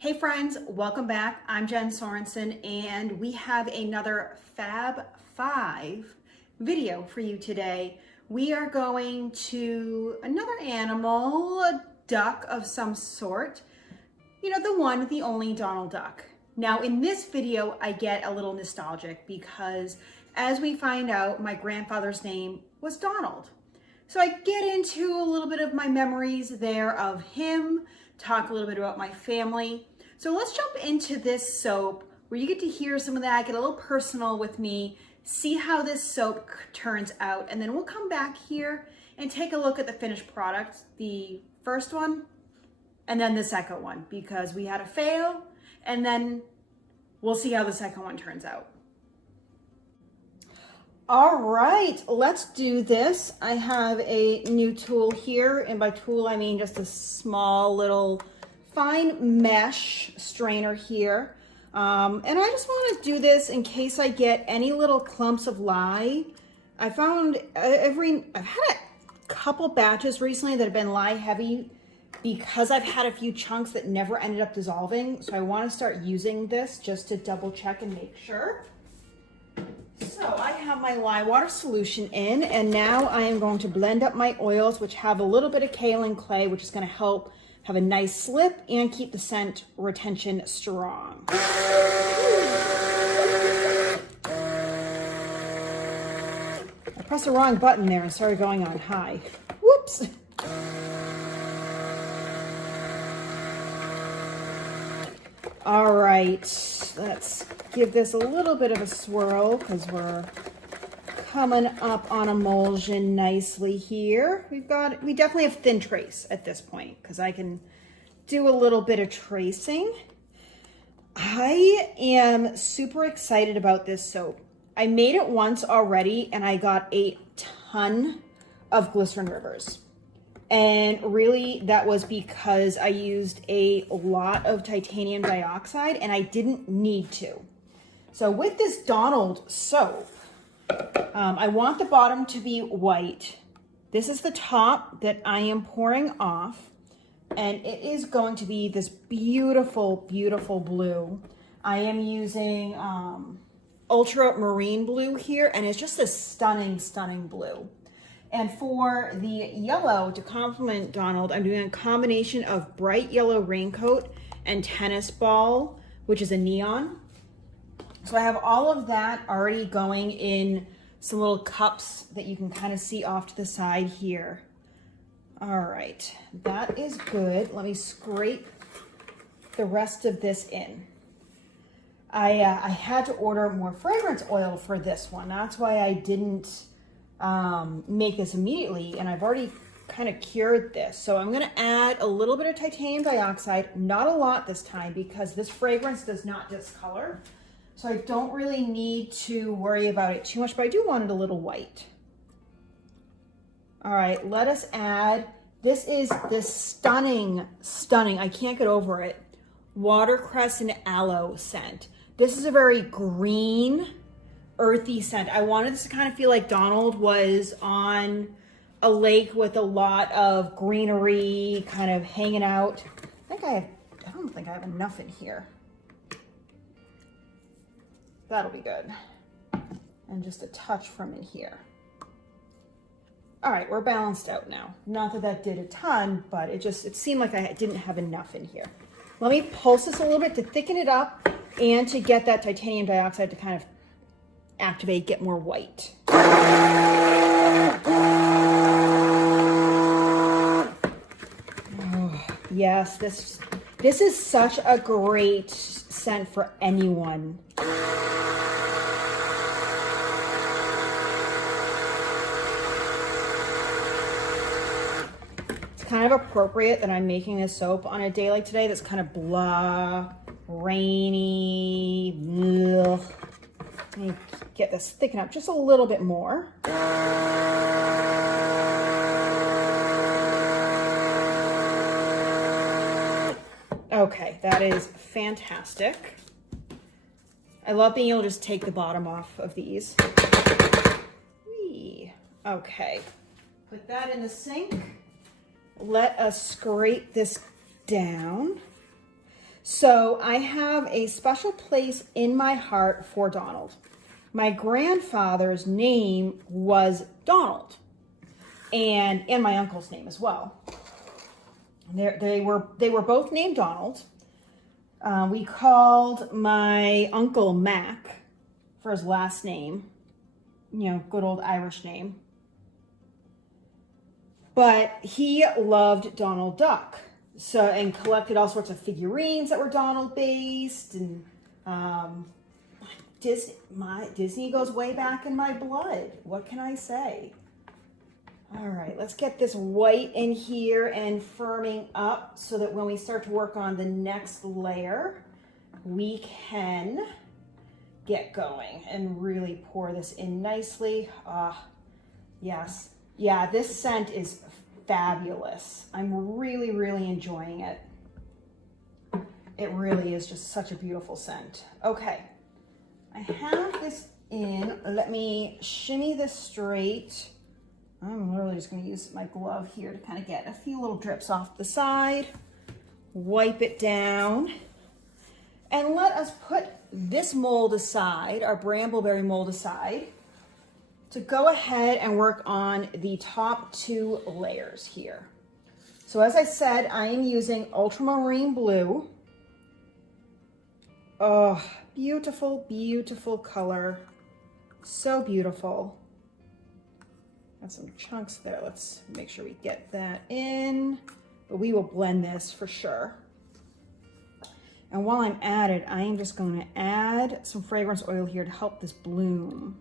Hey friends, welcome back. I'm Jen Sorensen and we have another Fab 5 video for you today. We are going to another animal, a duck of some sort. You know, the one, the only Donald Duck. Now in this video, I get a little nostalgic because as we find out, my grandfather's name was Donald. So I get into a little bit of my memories there of him, talk a little bit about my family. So let's jump into this soap where you get to hear some of that, get a little personal with me, see how this soap turns out, and then we'll come back here and take a look at the finished product, the first one, and then the second one, because we had a fail, and then we'll see how the second one turns out. All right, let's do this. I have a new tool here, and by tool I mean just a small little fine mesh strainer here. And I just want to do this in case I get any little clumps of lye. I found I've had a couple batches recently that have been lye heavy because I've had a few chunks that never ended up dissolving. So I want to start using this just to double check and make sure. So I have my lye water solution in, and now I am going to blend up my oils, which have a little bit of kaolin clay, which is going to help have a nice slip and keep the scent retention strong. I pressed the wrong button there and started going on high. Whoops. All right, let's give this a little bit of a swirl because we're coming up on emulsion nicely here. We definitely have thin trace at this point because I can do a little bit of tracing. I am super excited about this soap. I made it once already and I got a ton of glycerin rivers. And really that was because I used a lot of titanium dioxide and I didn't need to. So with this Donald soap, I want the bottom to be white. This is the top that I am pouring off, and it is going to be this beautiful, beautiful blue. I am using ultramarine blue here, and it's just this stunning, stunning blue. And for the yellow, to complement Donald, I'm doing a combination of bright yellow raincoat and tennis ball, which is a neon. So I have all of that already going in some little cups that you can kind of see off to the side here. All right, that is good. Let me scrape the rest of this in. I had to order more fragrance oil for this one. That's why I didn't make this immediately, and I've already kind of cured this. So I'm gonna add a little bit of titanium dioxide, not a lot this time because this fragrance does not discolor. So I don't really need to worry about it too much, but I do want it a little white. All right, let us add, this is this stunning, I can't get over it, watercress and aloe scent. This is a very green, earthy scent. I wanted this to kind of feel like Donald was on a lake with a lot of greenery kind of hanging out. I don't think I have enough in here. That'll be good. And just a touch from in here. All right, we're balanced out now. Not that that did a ton, but it seemed like I didn't have enough in here. Let me pulse this a little bit to thicken it up and to get that titanium dioxide to kind of activate, get more white. Oh, yes, this is such a great scent for anyone. Kind of appropriate that I'm making this soap on a day like today that's kind of blah, rainy, ugh. Let me get this thickened up just a little bit more. Okay, that is fantastic. I love being able to just take the bottom off of these. Whee. Okay, put that in the sink. Let us scrape this down. So I have a special place in my heart for Donald. My grandfather's name was Donald, and my uncle's name as well. They were both named Donald. We called my uncle Mac for his last name, you know, good old Irish name. But he loved Donald Duck, and collected all sorts of figurines that were Donald based, and Disney goes way back in my blood. What can I say? All right, let's get this white in here and firming up so that when we start to work on the next layer, we can get going and really pour this in nicely. Yes. Yeah, this scent is fabulous. I'm really, really enjoying it. It really is just such a beautiful scent. Okay, I have this in. Let me shimmy this straight. I'm literally just going to use my glove here to kind of get a few little drips off the side. Wipe it down. And let us put this mold aside, our brambleberry mold aside, to go ahead and work on the top 2 layers here. So as I said, I am using ultramarine blue. Oh, beautiful, beautiful color. So beautiful. Got some chunks there. Let's make sure we get that in. But we will blend this for sure. And while I'm at it, I am just going to add some fragrance oil here to help this bloom.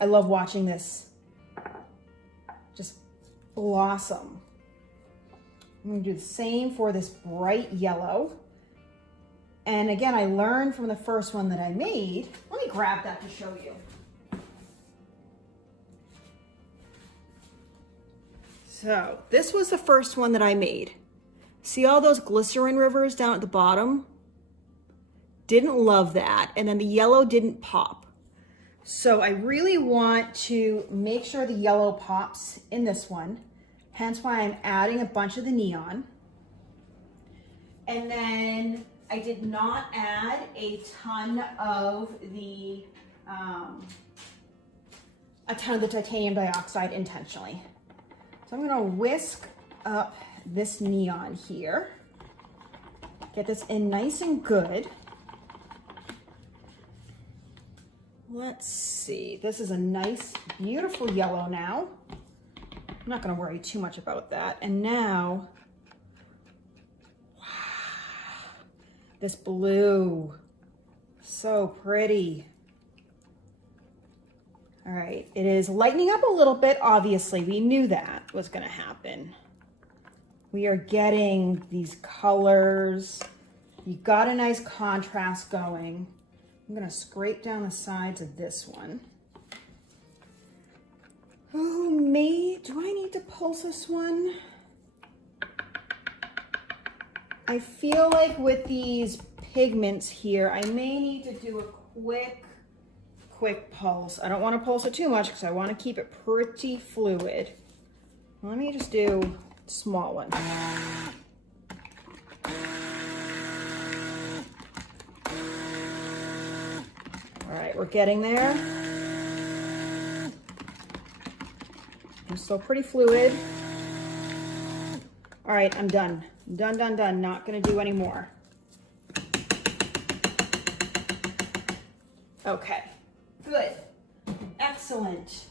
I love watching this just blossom. I'm going to do the same for this bright yellow. And again, I learned from the first one that I made. Let me grab that to show you. So this was the first one that I made. See all those glycerin rivers down at the bottom? Didn't love that. And then the yellow didn't pop. So I really want to make sure the yellow pops in this one. Hence why I'm adding a bunch of the neon. And then I did not add a ton of the titanium dioxide intentionally. So I'm going to whisk up this neon here. Get this in nice and good. Let's see. This is a nice, beautiful yellow now. I'm not going to worry too much about that. And now, wow, this blue. So pretty. All right, it is lightening up a little bit. Obviously, we knew that was going to happen. We are getting these colors. You got a nice contrast going. I'm going to scrape down the sides of this one. Oh, do I need to pulse this one? I feel like with these pigments here, I may need to do a quick pulse. I don't want to pulse it too much because I want to keep it pretty fluid. Let me just do a small one. All right, we're getting there. I'm still pretty fluid. All right, I'm done. Done. Not gonna do any more. Okay, good, excellent.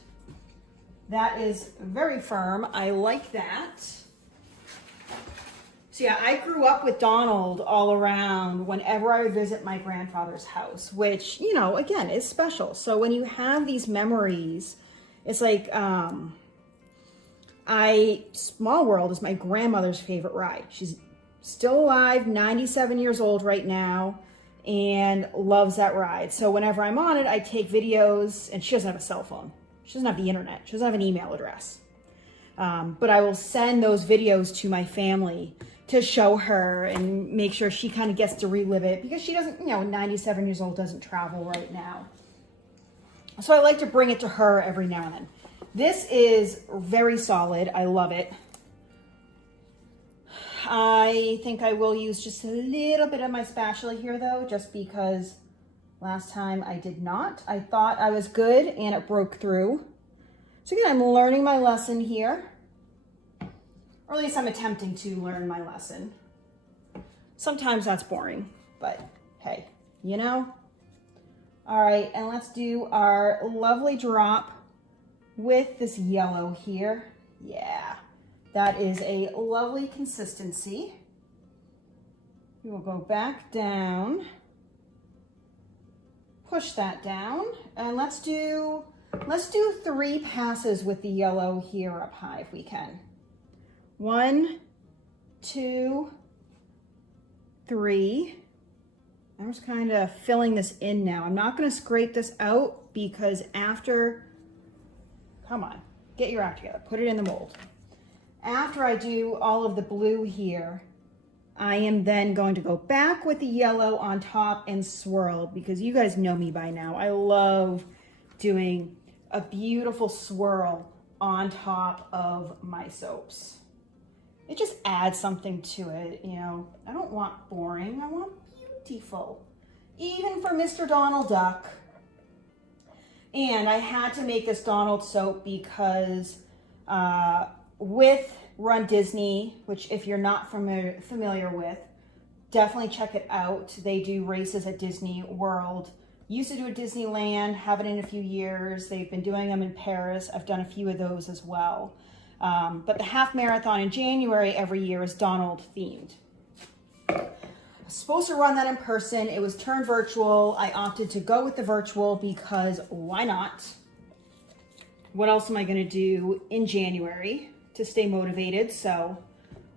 That is very firm. I like that. So yeah, I grew up with Donald all around whenever I would visit my grandfather's house, which, you know, again, is special. So when you have these memories, it's like, Small World is my grandmother's favorite ride. She's still alive, 97 years old right now, and loves that ride. So whenever I'm on it, I take videos, and she doesn't have a cell phone. She doesn't have the internet. She doesn't have an email address. But I will send those videos to my family to show her and make sure she kind of gets to relive it, because she doesn't, 97 years old, doesn't travel right now. So I like to bring it to her every now and then. This is very solid. I love it. I think I will use just a little bit of my spatula here though, just because last time I did not. I thought I was good and it broke through. So again, I'm learning my lesson here. Or at least I'm attempting to learn my lesson. Sometimes that's boring, but hey, you know? All right, and let's do our lovely drop with this yellow here. Yeah, that is a lovely consistency. We will go back down, push that down, and let's do 3 passes with the yellow here up high if we can. 1, 2, 3. I'm just kind of filling this in now. I'm not going to scrape this out because after, come on, get your act together, put it in the mold. After I do all of the blue here, I am then going to go back with the yellow on top and swirl, because you guys know me by now. I love doing a beautiful swirl on top of my soaps. It just adds something to it, you know. I don't want boring, I want beautiful. Even for Mr. Donald Duck. And I had to make this Donald soap because with Run Disney, which if you're not familiar with, definitely check it out. They do races at Disney World. Used to do at Disneyland, haven't in a few years. They've been doing them in Paris. I've done a few of those as well. But the half marathon in January every year is Donald themed. I was supposed to run that in person. It was turned virtual. I opted to go with the virtual because why not? What else am I going to do in January to stay motivated? So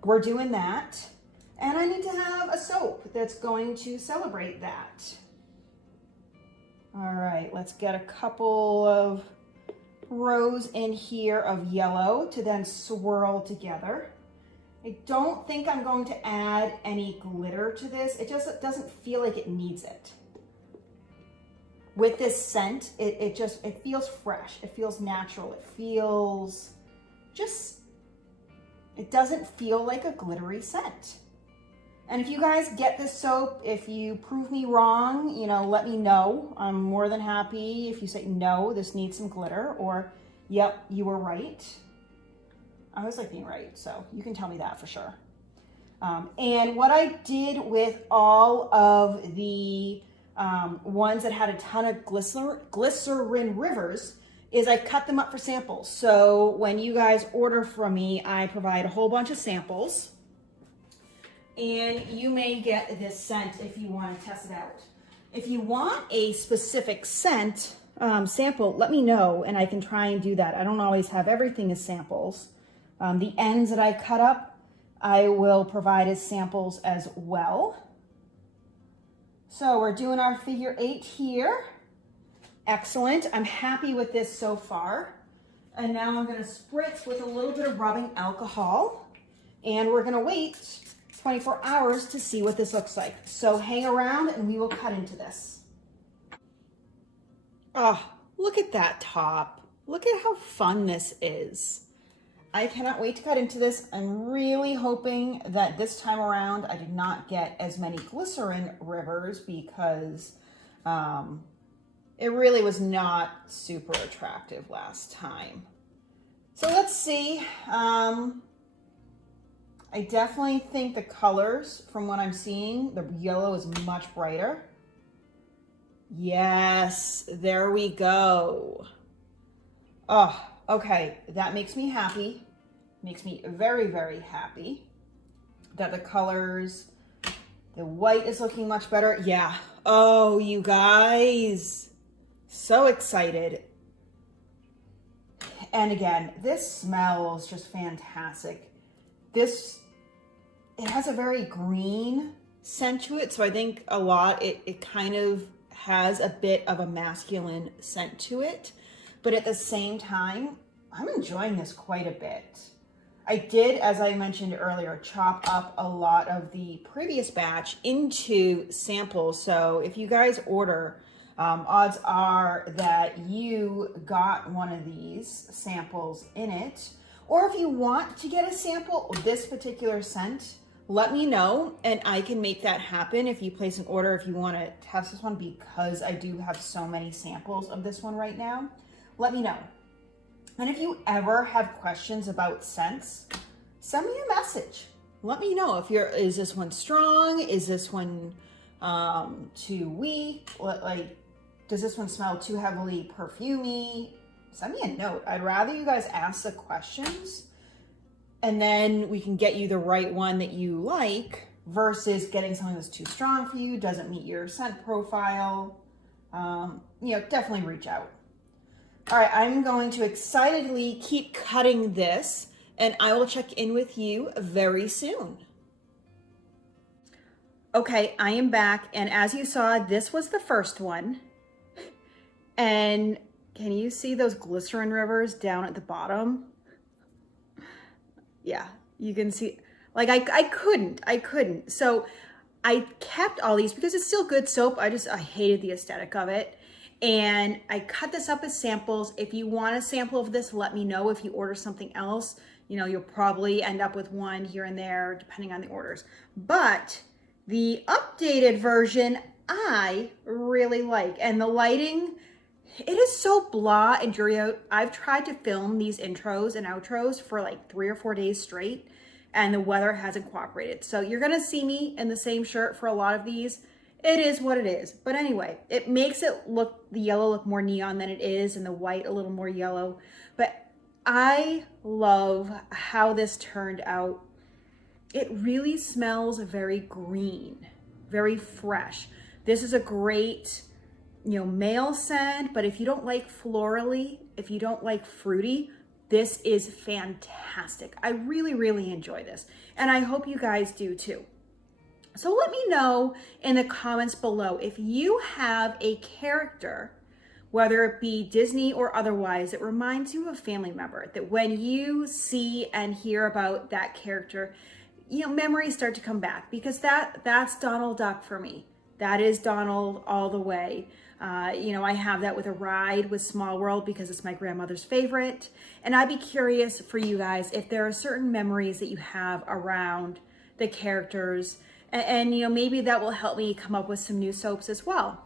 we're doing that. And I need to have a soap that's going to celebrate that. All right, let's get a couple of rows in here of yellow to then swirl together. I don't think I'm going to add any glitter to this. It just doesn't feel like it needs it. With this scent, it feels fresh. It feels natural. It feels just, it doesn't feel like a glittery scent. And if you guys get this soap, if you prove me wrong, you know, let me know. I'm more than happy if you say, no, this needs some glitter, or, yep, you were right. I always like being right, so you can tell me that for sure. And what I did with all of the ones that had a ton of glycerin rivers is I cut them up for samples. So when you guys order from me, I provide a whole bunch of samples. And you may get this scent if you want to test it out. If you want a specific scent sample, let me know and I can try and do that. I don't always have everything as samples. The ends that I cut up, I will provide as samples as well. So we're doing our figure 8 here. Excellent. I'm happy with this so far. And now I'm going to spritz with a little bit of rubbing alcohol. And we're going to wait 24 hours to see what this looks like. So hang around and we will cut into this. Oh, look at that top. Look at how fun this is. I cannot wait to cut into this. I'm really hoping that this time around I did not get as many glycerin rivers because it really was not super attractive last time. So let's see. I definitely think the colors, from what I'm seeing, the yellow is much brighter. Yes, there we go. Oh, okay, that makes me happy. Makes me very, very happy that the colors, the white is looking much better. Yeah, oh, you guys, so excited. And again, this smells just fantastic. It has a very green scent to it, so I think a lot, it kind of has a bit of a masculine scent to it, but at the same time, I'm enjoying this quite a bit. I did, as I mentioned earlier, chop up a lot of the previous batch into samples, so if you guys order, odds are that you got one of these samples in it, or if you want to get a sample of this particular scent, let me know and I can make that happen if you place an order, if you want to test this one, because I do have so many samples of this one right now. Let me know. And if you ever have questions about scents, send me a message. Let me know if is this one strong? Is this one too weak? Like, does this one smell too heavily perfumey? Send me a note. I'd rather you guys ask the questions and then we can get you the right one that you like versus getting something that's too strong for you, doesn't meet your scent profile. Definitely reach out. All right, I'm going to excitedly keep cutting this and I will check in with you very soon. Okay, I am back, and as you saw, this was the first one. And can you see those glycerin rivers down at the bottom? Yeah, you can see, like I couldn't. So I kept all these because it's still good soap. I hated the aesthetic of it. And I cut this up as samples. If you want a sample of this, let me know. If you order something else, you'll probably end up with one here and there, depending on the orders. But the updated version, I really like. And the lighting, it is so blah and dreary. I've tried to film these intros and outros for like 3 or 4 days straight, and the weather hasn't cooperated. So you're gonna see me in the same shirt for a lot of these. It is what it is. But anyway, it makes the yellow look more neon than it is, and the white a little more yellow. But I love how this turned out. It really smells very green, very fresh. This is a great, male scent, but if you don't like florally, if you don't like fruity, this is fantastic. I really, really enjoy this. And I hope you guys do too. So let me know in the comments below if you have a character, whether it be Disney or otherwise, that reminds you of a family member, that when you see and hear about that character, memories start to come back, because that's Donald Duck for me. That is Donald all the way. I have that with a ride with Small World because it's my grandmother's favorite. And I'd be curious for you guys if there are certain memories that you have around the characters, and maybe that will help me come up with some new soaps as well.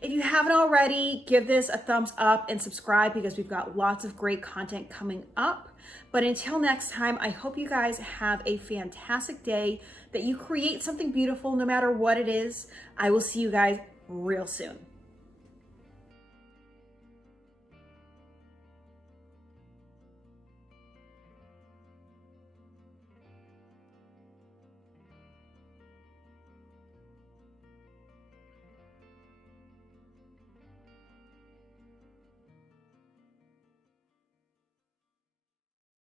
If you haven't already, give this a thumbs up and subscribe, because we've got lots of great content coming up. But until next time, I hope you guys have a fantastic day, that you create something beautiful no matter what it is. I will see you guys real soon.